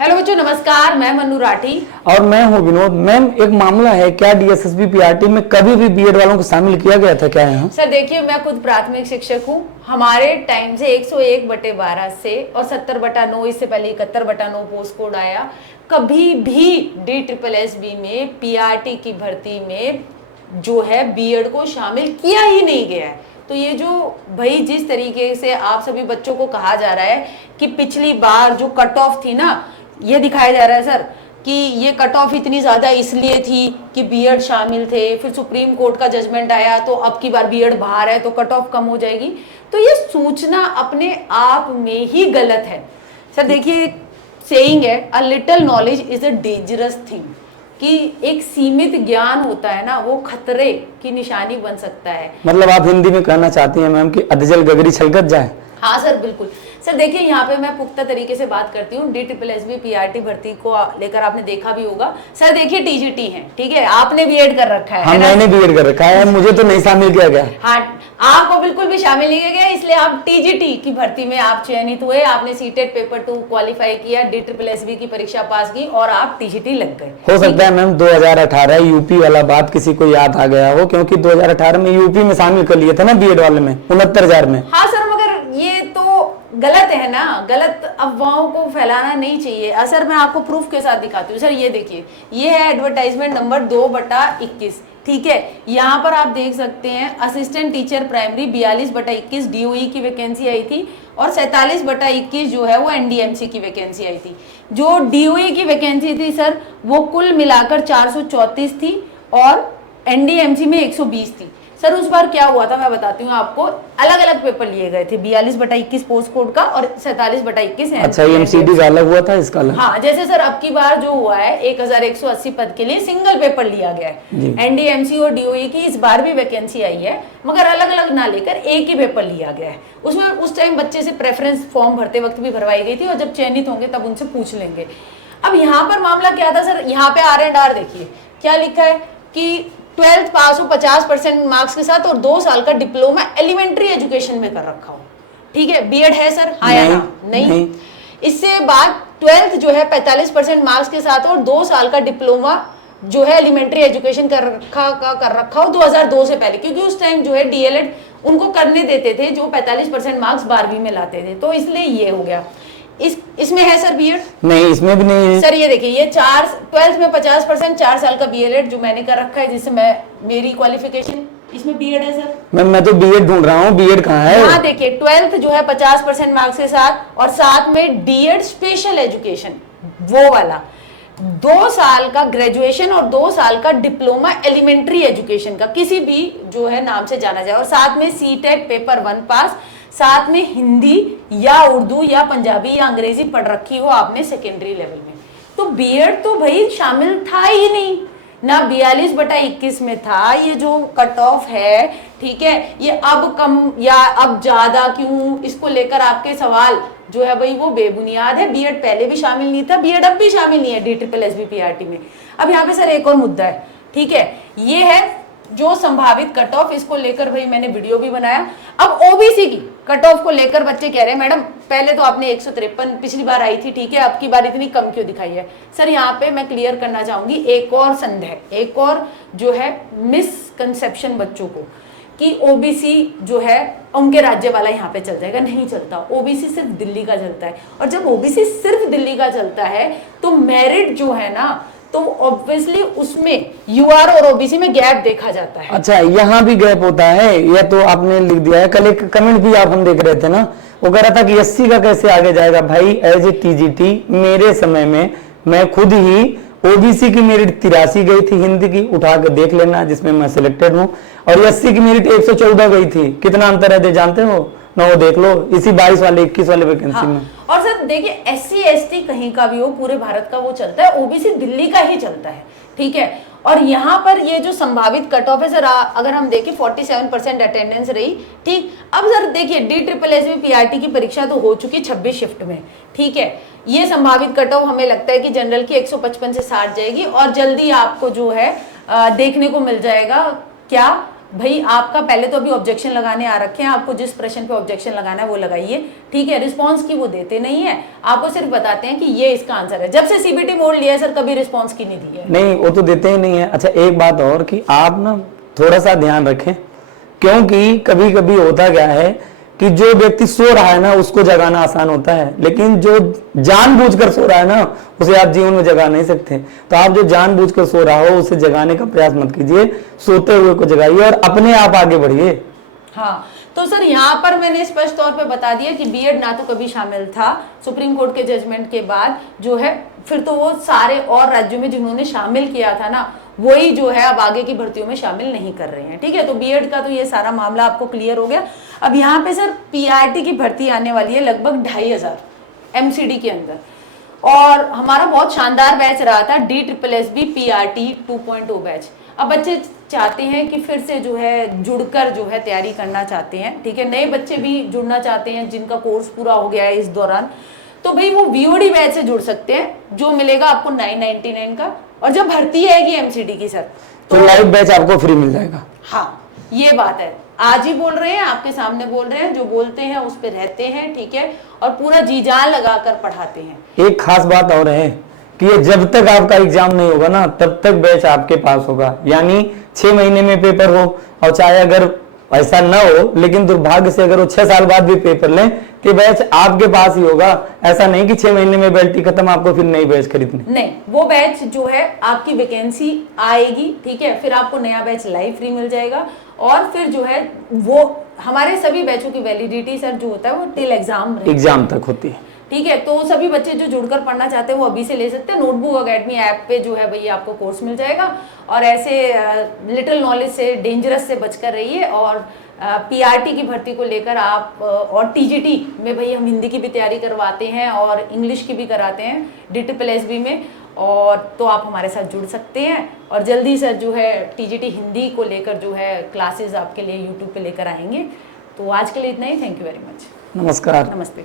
Hello बच्चों, नमस्कार। मैं मनु राठी और मैं हूं विनोद। मैम, एक मामला है, क्या डीएसएसबी पीआरटी में कभी भी बीएड वालों को शामिल किया गया था क्या यहाँ? सर देखिए, मैं खुद प्राथमिक शिक्षक हूँ। हमारे टाइम से 101/12 से और 70/9, इससे पहले 71/9 पोस्ट कोड आया। कभी भी DSSB में पीआरटी की भर्ती में जो है बीएड को शामिल किया ही नहीं गया है। तो ये जो भाई जिस तरीके से आप सभी बच्चों को कहा जा रहा है कि पिछली बार जो कट ऑफ थी ना, ये दिखाया जा रहा है सर कि ये कट ऑफ इतनी ज़्यादा इसलिए थी कि बीएड शामिल थे, फिर सुप्रीम कोर्ट का जजमेंट आया तो अब की बार बीएड बाहर है तो कट ऑफ कम हो जाएगी। तो ये सूचना अपने आप में ही गलत है। सर देखिए, सेइंग है, a little knowledge is a dangerous thing, कि एक सीमित ज्ञान होता है ना, वो खतरे की निशानी बन सकता है। मतलब आप हिंदी में कहना चाहती हैं मैम कि अधजल गगरी छलकत जाए? हाँ सर, बिल्कुल। सर देखिए, यहाँ पे मैं पुख्ता तरीके से बात करती हूँ। DSSB पीआरटी भर्ती को लेकर आपने देखा भी होगा। सर देखिए, टीजीटी है, ठीक है, आपने बीएड कर रखा है। हाँ, मैंने बीएड कर रखा है, मुझे तो नहीं शामिल किया गया। हाँ, आपको बिल्कुल भी शामिल नहीं किया गया, इसलिए आप टीजीटी की भर्ती में आप चयनित हुए। आपने सीटेट पेपर 2 क्वालिफाई किया, DSSB की परीक्षा पास की और आप टीजीटी लग गए। हो सकता है मैम 2018 यूपी वाला बात किसी को याद आ गया हो, क्योंकि 2018 में यूपी में शामिल कर लिए थे ना बीएड वाले में 69,000 में। हाँ सर, मगर ये तो गलत है ना, गलत अफवाहों को फैलाना नहीं चाहिए। असर मैं आपको प्रूफ के साथ दिखाती हूँ। सर ये देखिए, ये है एडवर्टाइजमेंट नंबर 2/21, ठीक है। यहाँ पर आप देख सकते हैं, असिस्टेंट टीचर प्राइमरी 42/21 DOE की वैकेंसी आई थी और 47/21 जो है वो NDMC की वैकेंसी आई थी। जो DOE की वैकेंसी थी सर, वो कुल मिलाकर 434 थी और NDMC में 120 थी। सर उस बार क्या हुआ था मैं बताती हूँ आपको। अलग अलग पेपर लिए गए थे, 42/21 पोस्ट कोड का और 47/21। अच्छा, MCD का अलग हुआ था, इसका अलग? हाँ, जैसे सर अब की बार जो हुआ है 1180 पद के लिए सिंगल पेपर लिया गया है। NDMC और DOE की इस बार भी वैकेंसी आई है, मगर अलग अलग ना लेकर एक ही पेपर लिया गया है। उसमें उस टाइम बच्चे से प्रेफरेंस फॉर्म भरते वक्त भी भरवाई गई थी और जब चयनित होंगे तब उनसे पूछ लेंगे। अब यहाँ पर मामला क्या था सर, यहाँ पे R&R देखिए क्या लिखा है कि 12th पास हो 50% मार्क्स के साथ और 2 साल का डिप्लोमा एलिमेंट्री एजुकेशन में कर रखा हो, ठीक है। बीएड है सर, आया ना? नहीं। इससे बाद 12th जो है 45% मार्क्स के साथ और 2 साल का डिप्लोमा जो है एलिमेंट्री एजुकेशन कर रखा हो 2002 से पहले, क्योंकि उस टाइम जो है डीएलएड उनको करने देते थे जो 45% मार्क्स 12वीं में लाते थे, तो इसलिए ये हो गया। इसमें है सर बीएड? नहीं, इसमें भी नहीं है सर। ये देखिए, ये 12th में 50% 4 साल का बीएलएड जो मैंने कर रखा है, जिससे मेरी क्वालिफिकेशन, इसमें बीएड है सर। मैं तो बीएड ढूंढ रहा हूँ, बीएड कहाँ है? हाँ देखिए, 12th जो है 50% मार्क्स के साथ और साथ में डीएड स्पेशल एजुकेशन, वो वाला 2 साल का ग्रेजुएशन और 2 साल का डिप्लोमा एलिमेंट्री एजुकेशन का, किसी भी जो है नाम से जाना जाए, और साथ में सीटेट पेपर 1 पास, साथ में हिंदी या उर्दू या पंजाबी या अंग्रेजी पढ़ रखी हो आपने सेकेंडरी लेवल में। तो बीएड तो भाई शामिल था ही नहीं ना, 42/21 में था। ये जो कट ऑफ है, ठीक है, ये अब कम या अब ज्यादा क्यों, इसको लेकर आपके सवाल जो है भाई वो बेबुनियाद है। बीएड पहले भी शामिल नहीं था, बीएड अब भी शामिल नहीं है DSSB पीआरटी में। अब यहाँ पे सर एक और मुद्दा है, ठीक है, ये है जो संभावित कट ऑफ, इसको लेकर भाई मैंने वीडियो भी बनाया। अब ओबीसी की कट ऑफ को लेकर बच्चे कह रहे हैं मैडम पहले तो आपने 153 पिछली बार आई थी, ठीक है, अब की बार इतनी कम क्यों दिखाई है? सर यहाँ पे मैं क्लियर करना चाहूंगी एक और संदेह, एक और जो है मिसकंसेप्शन बच्चों को, कि ओबीसी जो है उनके राज्य वाला यहाँ पे चल जाएगा। नहीं चलता, ओबीसी सिर्फ दिल्ली का चलता है, और जब ओबीसी सिर्फ दिल्ली का चलता है तो मेरिट जो है ना, तो ऑब्वियसली उसमें यूआर और ओबीसी में गैप देखा जाता है। अच्छा, यहाँ भी गैप होता है, यह तो आपने लिख दिया है। कल एक कमेंट भी आप हम देख रहे थे ना, वो कह रहा था कि 80 का कैसे आगे जाएगा। भाई एज ए टीजीटी मेरे समय में मैं खुद ही ओबीसी की मेरिट 83 गई थी, हिंदी की उठा के देख लेना जिसमें मैं सिलेक्टेड हूँ, और 80 की मेरिट 114 गई थी। कितना अंतर है जानते हो ना? वो देख लो इसी 22 वाले 21 वाले वैकेंसी में। और सर देखिए, SC ST कहीं का भी हो, पूरे भारत का वो चलता है, ओबीसी दिल्ली का ही चलता है, ठीक है। और यहाँ पर ये जो संभावित कट ऑफ है सर, अगर हम देखें 47% अटेंडेंस रही, ठीक। अब सर देखिए, DSSB पीआरटी की परीक्षा तो हो चुकी 26 शिफ्ट में, ठीक है। ये संभावित कट ऑफ हमें लगता है कि जनरल की 155 से 60 जाएगी और जल्दी आपको जो है देखने को मिल जाएगा क्या भाई आपका पहले तो अभी ऑब्जेक्शन लगाने आ रखे हैं, आपको जिस प्रश्न पे ऑब्जेक्शन लगाना है वो लगाइए, ठीक है। रिस्पांस की वो देते नहीं है, आपको सिर्फ बताते हैं कि ये इसका आंसर है। जब से सीबीटी मोड लिया है सर, कभी रिस्पांस की नहीं दी है। नहीं, वो तो देते ही नहीं है। अच्छा, एक बात और कि आप ना थोड़ा सा ध्यान रखें, क्योंकि कभी कभी होता क्या है कि जो व्यक्ति सो रहा है ना उसको जगाना आसान होता है, लेकिन जो जानबूझकर सो रहा है ना उसे आप जीवन में जगा नहीं सकते। तो आप जो जानबूझकर सो रहा हो उसे जगाने का प्रयास मत कीजिए, सोते हुए को जगाइए और अपने आप आगे बढ़िए। हाँ, तो सर यहाँ पर मैंने स्पष्ट तौर पे बता दिया कि बीएड ना तो कभी शामिल था, सुप्रीम कोर्ट के जजमेंट के बाद जो है फिर तो वो सारे और राज्यों में जिन्होंने शामिल किया था ना वही जो है अब आगे की भर्तियों में शामिल नहीं कर रहे हैं, ठीक है। तो बीएड का तो ये सारा मामला आपको क्लियर हो गया। अब यहाँ पे सर पीआरटी की भर्ती आने वाली है लगभग 2500 एमसीडी के अंदर, और हमारा बहुत शानदार बैच रहा था DSSB PRT 2.0 बैच। अब बच्चे चाहते हैं कि फिर से जो है जुड़कर जो है तैयारी करना चाहते हैं, ठीक है। नए बच्चे भी जुड़ना चाहते हैं जिनका कोर्स पूरा हो गया है इस दौरान, तो भाई वो VOD बैच से जुड़ सकते हैं, जो मिलेगा आपको 999 का। और जब भर्ती आएगी एमसीडी की सर तो लाइव बैच आपको फ्री मिल जाएगा। हाँ, ये बात है, आज ही बोल रहे हैं, आपके सामने बोल रहे हैं, जो बोलते हैं उस पे रहते हैं, ठीक है, और पूरा जी जान लगाकर पढ़ाते हैं। एक खास बात और है कि ये जब तक आपका एग्जाम नहीं होगा ना तब तक बैच आपके पास होगा, यानी 6 महीने में पेपर हो, और चाहे अगर ऐसा ना हो लेकिन दुर्भाग्य से अगर वो 6 साल बाद भी पेपर लें तो बैच आपके पास ही होगा। ऐसा नहीं कि 6 महीने में बैच खत्म आपको फिर नई बैच खरीदनी, नहीं, वो बैच जो है आपकी वैकेंसी आएगी, ठीक है, फिर आपको नया बैच लाइव फ्री मिल जाएगा। और फिर जो है वो हमारे सभी बैचों की वैलिडिटी सर जो होता है वो टिल एग्जाम तक होती है, ठीक है। तो सभी बच्चे जो जुड़कर पढ़ना चाहते हैं वो अभी से ले सकते हैं। नोटबुक अकेडमी ऐप पे जो है भैया आपको कोर्स मिल जाएगा, और ऐसे लिटिल नॉलेज से, डेंजरस से बचकर रहिए। और पीआरटी की भर्ती को लेकर आप और टीजीटी में भाई हम हिंदी की भी तैयारी करवाते हैं और इंग्लिश की भी कराते हैं DSSB में, और तो आप हमारे साथ जुड़ सकते हैं। और जल्दी सर जो है टीजीटी हिंदी को लेकर जो है क्लासेस आपके लिए यूट्यूब पे लेकर आएंगे। तो आज के लिए इतना ही, थैंक यू वेरी मच। नमस्कार। नमस्ते।